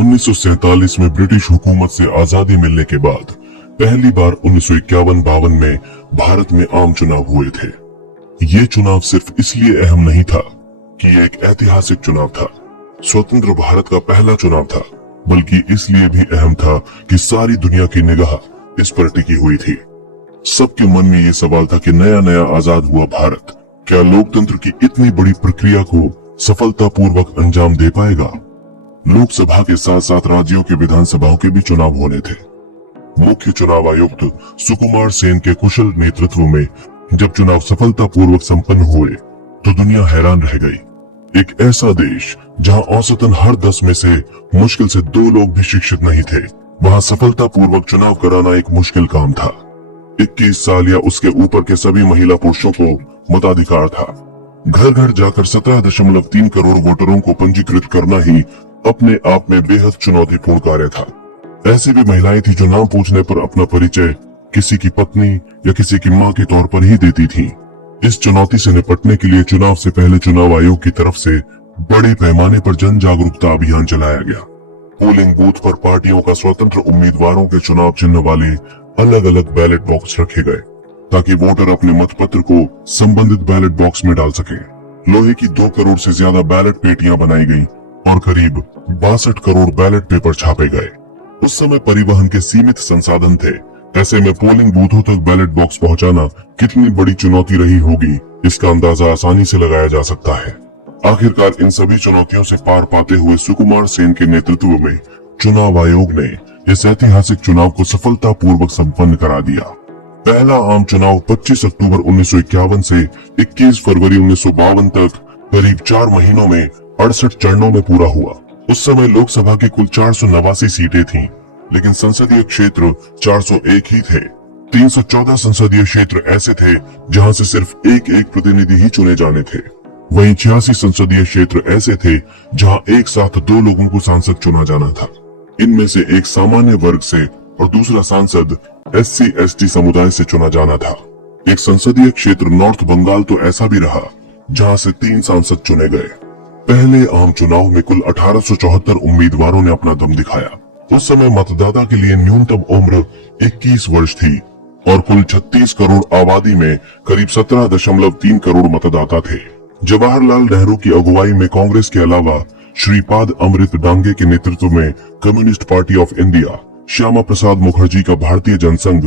1947 में ब्रिटिश हुकूमत से आजादी मिलने के बाद पहली बार 1951-52 में भारत में आम चुनाव हुए थे। ये चुनाव सिर्फ इसलिए अहम नहीं था कि ये एक ऐतिहासिक चुनाव था, स्वतंत्र भारत का पहला चुनाव था, बल्कि इसलिए भी अहम था कि सारी दुनिया की निगाह इस पर टिकी हुई थी। सबके मन में ये सवाल था कि नया नया आजाद हुआ भारत क्या लोकतंत्र की इतनी बड़ी प्रक्रिया को सफलतापूर्वक अंजाम दे पाएगा। लोकसभा के साथ साथ राज्यों के विधानसभाओं के भी चुनाव होने थे। मुख्य चुनाव आयुक्त सुकुमार सेन के कुशल नेतृत्व में जब चुनाव सफलतापूर्वक संपन्न हुए तो दुनिया हैरान रह गई। एक ऐसा देश जहां औसतन हर 10 में से मुश्किल से 2 लोग भी शिक्षित नहीं थे, वहां सफलतापूर्वक चुनाव कराना एक मुश्किल काम था। 21 साल या उसके ऊपर के सभी महिला पुरुषों को मताधिकार था। घर घर जाकर 17.3 करोड़ वोटरों को पंजीकृत करना ही अपने आप में बेहद चुनौतीपूर्ण कार्य था। ऐसी भी महिलाएं थी जो नाम पूछने पर अपना परिचय किसी की पत्नी या किसी की मां के तौर पर ही देती थी। इस चुनौती से निपटने के लिए चुनाव से पहले चुनाव आयोग की तरफ से बड़े पैमाने पर जन जागरूकता अभियान चलाया गया। पोलिंग बूथ पर पार्टियों का स्वतंत्र उम्मीदवारों के चुनाव चिन्ह वाले अलग अलग बैलेट बॉक्स रखे गए ताकि वोटर अपने मतपत्र को संबंधित बैलेट बॉक्स में डाल सके। लोहे की 2 करोड़ से ज्यादा बैलेट पेटियां बनाई गई और करीब 62 करोड़ बैलेट पेपर छापे गए। उस समय परिवहन के सीमित संसाधन थे, ऐसे में पोलिंग बूथों तक बैलेट बॉक्स पहुंचाना कितनी बड़ी चुनौती रही होगी, इसका अंदाजा आसानी से लगाया जा सकता है। आखिरकार इन सभी चुनौतियों से पार पाते हुए सुकुमार सेन के नेतृत्व में चुनाव आयोग ने इस ऐतिहासिक चुनाव को सफलतापूर्वक संपन्न करा दिया। पहला आम चुनाव 25 अक्टूबर 1951 से 21 फरवरी 1952 तक करीब 4 महीनों में 68 चरणों में पूरा हुआ। उस समय लोकसभा की कुल 489 सीटें थीं, लेकिन संसदीय क्षेत्र 401 ही थे। 314 संसदीय क्षेत्र ऐसे थे जहां से सिर्फ एक प्रतिनिधि ही चुने जाने थे। वहीं 86 संसदीय क्षेत्र ऐसे थे जहां एक साथ 2 लोगों को सांसद चुना जाना था। इनमें से एक सामान्य वर्ग से और दूसरा सांसद SC/ST समुदाय से चुना जाना था। एक संसदीय क्षेत्र नॉर्थ बंगाल तो ऐसा भी रहा जहां से 3 सांसद चुने गए। पहले आम चुनाव में कुल 1874 उम्मीदवारों ने अपना दम दिखाया। उस समय मतदाता के लिए न्यूनतम उम्र 21 वर्ष थी और कुल 36 करोड़ आबादी में करीब 17.3 करोड़ मतदाता थे। जवाहरलाल नेहरू की अगुवाई में कांग्रेस के अलावा श्रीपाद अमृत डांगे के नेतृत्व में communist party of India, Shyama Prasad Mukherjee का भारतीय जनसंघ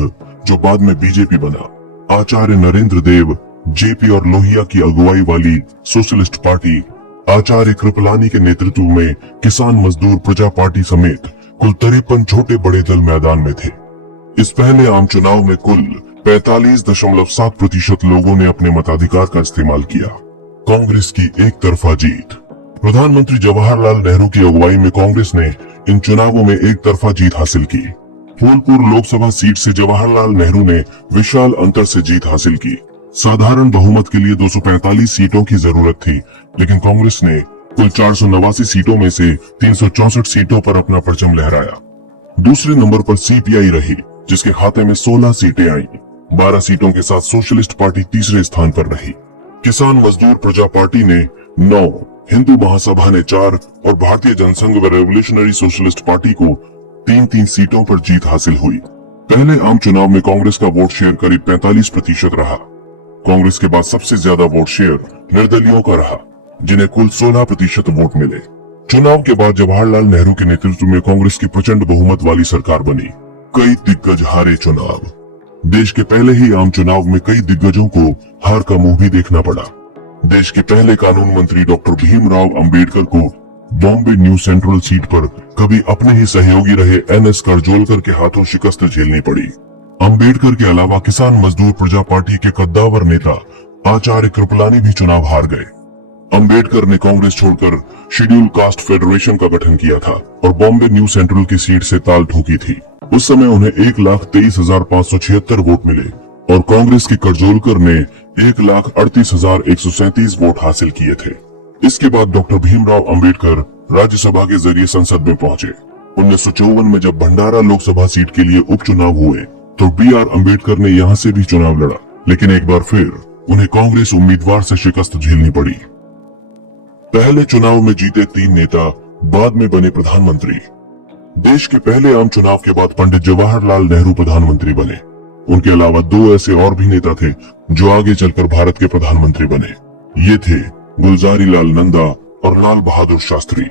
जो बाद में बीजेपी बना, आचार्य नरेंद्र देव, जेपी और लोहिया की अगुवाई वाली सोशलिस्ट पार्टी, आचार्य कृपलानी के नेतृत्व में किसान मजदूर प्रजा पार्टी समेत कुल 53 छोटे बड़े दल मैदान में थे। इस पहले आम चुनाव में कुल 45.7% लोगों ने अपने मताधिकार का इस्तेमाल किया। कांग्रेस की एक तरफा जीत। प्रधानमंत्री जवाहरलाल नेहरू की अगुवाई में कांग्रेस ने इन चुनावों में एक तरफा जीत हासिल की। फूलपुर लोकसभा सीट से जवाहरलाल नेहरू ने विशाल अंतर से जीत हासिल की। साधारण बहुमत के लिए 245 सीटों की जरूरत थी, लेकिन कांग्रेस ने कुल 489 सीटों में से 364 सीटों पर अपना परचम लहराया। दूसरे नंबर पर CPI रही, जिसके खाते में 16 सीटें आईं। 12 सीटों के साथ सोशलिस्ट पार्टी तीसरे स्थान पर रही। किसान मजदूर प्रजा पार्टी ने 9, हिंदू महासभा ने 4 और भारतीय जनसंघ व रेवोल्यूशनरी सोशलिस्ट पार्टी को 3-3 सीटों पर जीत हासिल हुई। पहले आम चुनाव में कांग्रेस का वोट शेयर करीब 45% रहा। कांग्रेस के बाद सबसे ज्यादा वोट शेयर निर्दलियों का रहा, जिन्हें कुल 16% वोट मिले। चुनाव के बाद जवाहरलाल नेहरू के नेतृत्व में कांग्रेस की प्रचंड बहुमत वाली सरकार बनी। कई दिग्गज हारे चुनाव। देश के पहले ही आम चुनाव में कई दिग्गजों को हार का मुंह भी देखना पड़ा। देश के पहले कानून मंत्री डॉक्टर भीमराव अंबेडकर को बॉम्बे न्यू सेंट्रल सीट पर कभी अपने ही सहयोगी रहे NS करजोलकर के हाथों शिकस्त झेलनी पड़ी। अंबेडकर के अलावा किसान मजदूर प्रजा पार्टी के कद्दावर नेता आचार्य कृपलानी भी चुनाव हार गए। अंबेडकर ने कांग्रेस छोड़कर शेड्यूल कास्ट फेडरेशन का गठन किया था और बॉम्बे न्यू सेंट्रल की सीट से ताल ठोकी थी। उस समय उन्हें 1,23,576 वोट मिले और कांग्रेस के करजोलकर ने 1,38,137 वोट हासिल किए थे। इसके बाद डॉक्टर भीमराव अंबेडकर राज्यसभा के जरिए संसद में पहुंचे। 1954 में जब भंडारा लोकसभा सीट के लिए उपचुनाव हुए तो BR अंबेडकर ने यहां से भी चुनाव लड़ा, लेकिन एक बार फिर उन्हें कांग्रेस उम्मीदवार से शिकस्त झेलनी पड़ी। पहले चुनाव में जीते 3 नेता बाद में बने प्रधानमंत्री। देश के पहले आम चुनाव के बाद पंडित जवाहरलाल नेहरू प्रधानमंत्री बने। उनके अलावा दो ऐसे और भी नेता थे जो आगे चलकर भारत के प्रधानमंत्री बने। ये थे गुलजारी लाल नंदा और लाल बहादुर शास्त्री।